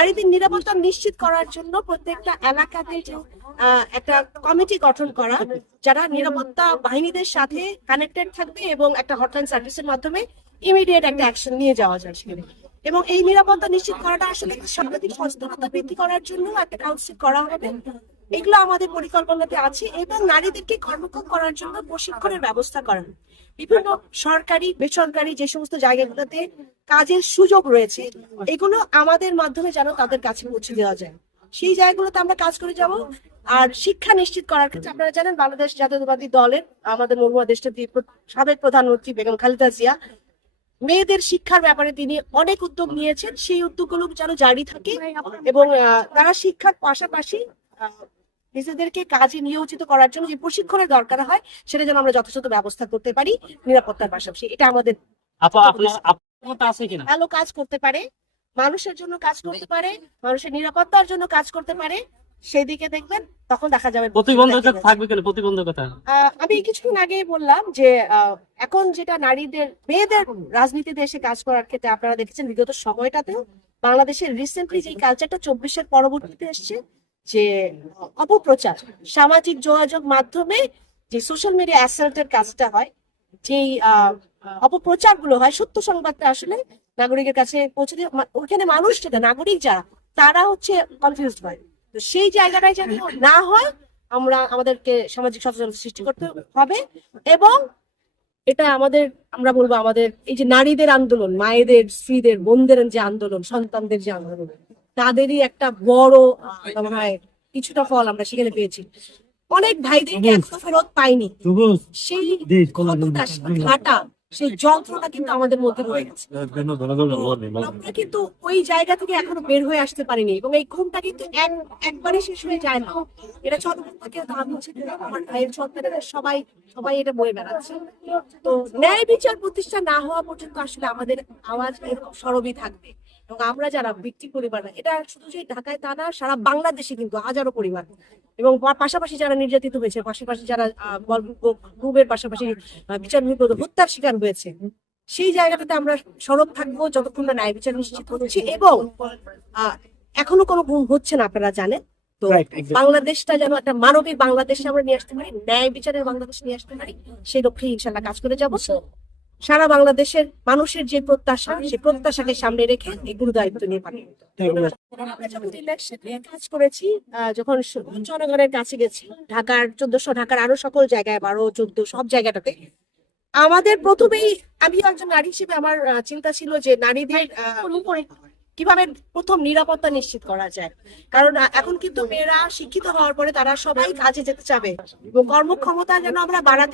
নারীদের নিরাপত্তা নিশ্চিত করার জন্য প্রত্যেকটা এলাকাতে যে একটা কমিটি গঠন করা, যারা নিরাপত্তা বাহিনীদের সাথে কানেক্টেড থাকবে এবং একটা হটলাইন সার্ভিসের মাধ্যমে ইমিডিয়েট একটা অ্যাকশন নিয়ে যাওয়া যায় সেখানে। এবং এই নিরাপত্তা নিশ্চিত করাটা আসলে সাংবাদিক সচেতনতা বৃদ্ধি করার জন্য একটা কাউন্সিল করা হবে। এগুলো আমাদের পরিকল্পনাতে আছে, এবং নারীদেরকে কর্মক্ষম করার জন্য প্রশিক্ষণের ব্যবস্থা করা। বিভিন্ন সরকারি বেসরকারি যে সমস্ত জায়গাগুলোতে কাজের সুযোগ রয়েছে, এগুলো আমাদের মাধ্যমে যেন তাদের কাছে পৌঁছে দেওয়া যায়, সেই জায়গাগুলোতে আমরা কাজ করে যাব। আর শিক্ষা নিশ্চিত করার ক্ষেত্রে আপনারা জানেন বাংলাদেশ জাতীয়তাবাদী দলের আমাদের মরহুমা দেশনেত্রী সাবেক প্রধানমন্ত্রী বেগম খালেদা জিয়া মেয়েদের শিক্ষার ব্যাপারে তিনি অনেক উদ্যোগ নিয়েছেন। সেই উদ্যোগগুলো যেন জারি থাকে এবং তারা শিক্ষার পাশাপাশি নিজেদেরকে কাজে নিয়োজিত করার জন্য যে প্রশিক্ষণের দরকার হয় সেটা যেন আমরা যথাযথ ব্যবস্থা করতে পারি নিরাপত্তার পাশাপাশি। এটা আমাদের ভালো কাজ করতে পারে, মানুষের জন্য কাজ করতে পারে, মানুষের নিরাপত্তার জন্য কাজ করতে পারে, সেই দিকে দেখবেন তখন দেখা যাবে। প্রতিবন্ধকতা থাকবে কেন? প্রতিবন্ধকতা আমি কিছুক্ষণ আগে বললাম যে এখন যেটা নারীদের মেয়েদের রাজনীতিতে এসে কাজ করার ক্ষেত্রে আপনারা দেখেছেন বিগত সময়টাতেও বাংলাদেশের রিসেন্টলি যে কালচারটা 24-এর পরবর্তীতে এসছে, যে অপপ্রচার সামাজিক যোগাযোগ মাধ্যমে যে সোশ্যাল মিডিয়া অ্যাসাল্টের কাজটা হয়, যেই অপপ্রচার গুলো হয়, সত্য সংবাদটা আসলে নাগরিকের কাছে পৌঁছে দিয়ে ওখানে মানুষ যেটা নাগরিক যারা তারা হচ্ছে কনফিউজড হয়। তো সেই জায়গাটায় যেন না হয় আমাদেরকে সামাজিক সচেতনতা সৃষ্টি করতে হবে। এবং এটা আমরা বলবো আমাদের এই যে নারীদের আন্দোলন, মায়েদের, স্ত্রীদের, বোনদের যে আন্দোলন, সন্তানদের যে আন্দোলন, তাদেরই একটা বড় মনে হয় কিছুটা ফল আমরা সেখানে পেয়েছি। অনেক ভাইদেরকে এখনো ফেরত পাইনি, সেই ঘাটা, সেই যন্ত্রণা কিন্তু আমাদের মধ্যে রয়ে গেছে। আমরা কিন্তু ওই জায়গা থেকে এখনো বের হয়ে আসতে পারিনি, এবং এই ঘুমটা কিন্তু একবারে শেষ হয়ে যায় না। এটা চলমান থাকে, আমি আমার ভাইয়ের সন্তানেরা সবাই এটা বয়ে বেড়াচ্ছে। তো ন্যায় বিচার প্রতিষ্ঠা না হওয়া পর্যন্ত আসলে আমাদের আওয়াজ এরকম সরবই থাকবে। এবং আমরা যারা ব্যক্তি পরিবার, এটা শুধু যে ঢাকায় তা না, সারা বাংলাদেশে কিন্তু হাজারো পরিবার, এবং পাশাপাশি যারা নির্যাতিত হয়েছে, পাশাপাশি যারা গ্রুপের পাশাপাশি বিচার বিপদ হত্যার শিকার হয়েছে, সেই জায়গাটাতে আমরা সরব থাকবো যতক্ষণ না ন্যায় বিচার নিশ্চিত হচ্ছে। এবং এখনো কোনো গুম হচ্ছে না, আপনারা জানেন। তো বাংলাদেশটা যেন একটা মানবিক বাংলাদেশ আমরা নিয়ে আসতে পারি, ন্যায় বিচারের বাংলাদেশ নিয়ে আসতে পারি, সেই লক্ষ্যে ইনশাল্লাহ কাজ করে যাবো। সারা বাংলাদেশের মানুষের যে প্রত্যাশা, সেই প্রত্যাশাকে সামনে রেখে এই গুরু দায়িত্ব নিয়ে পারি। আমরা যখন ইলেকশন নিয়ে কাজ করেছি, যখন জনগণের কাছে গেছি, ঢাকার 1400, ঢাকার আরো সকল জায়গায় 12, 14 সব জায়গাটাতে আমাদের প্রথমেই, আমিও একজন নারী হিসেবে আমার চিন্তা ছিল যে নারীদের কিভাবে প্রথম নিরাপত্তা নিশ্চিত করা যায়। কারণ এখন কিন্তু মেয়েরা শিক্ষিত হওয়ার পরে তারা সবাই কাজে যেতে চাবে, এবং কর্মক্ষমতা যেন আমরা বাড়াতে